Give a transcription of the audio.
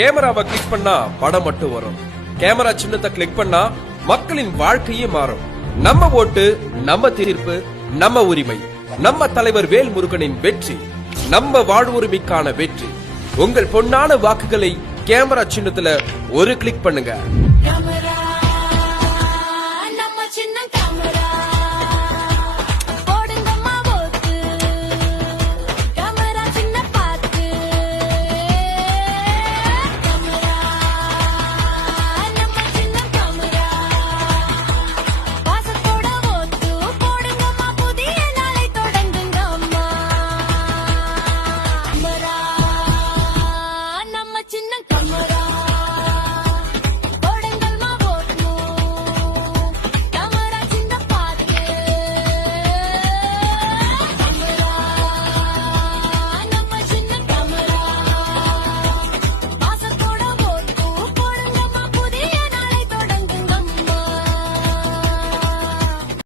கேமராவை கிளிக் பண்ணா படம் மட்டும் வரும். கேமரா சின்னத்தை கிளிக் பண்ணா மக்களின் வாழ்க்கையே மாறும். நம்ம ஓட்டு, நம்ம தீர்ப்பு, நம்ம உரிமை. நம்ம தலைவர் வேல்முருகனின் வெற்றி, நம்ம வாழ்வுரிமைக்கான வெற்றி. உங்கள் பொன்னான வாக்குகளை கேமரா சின்னத்துல ஒரு கிளிக் பண்ணுங்க.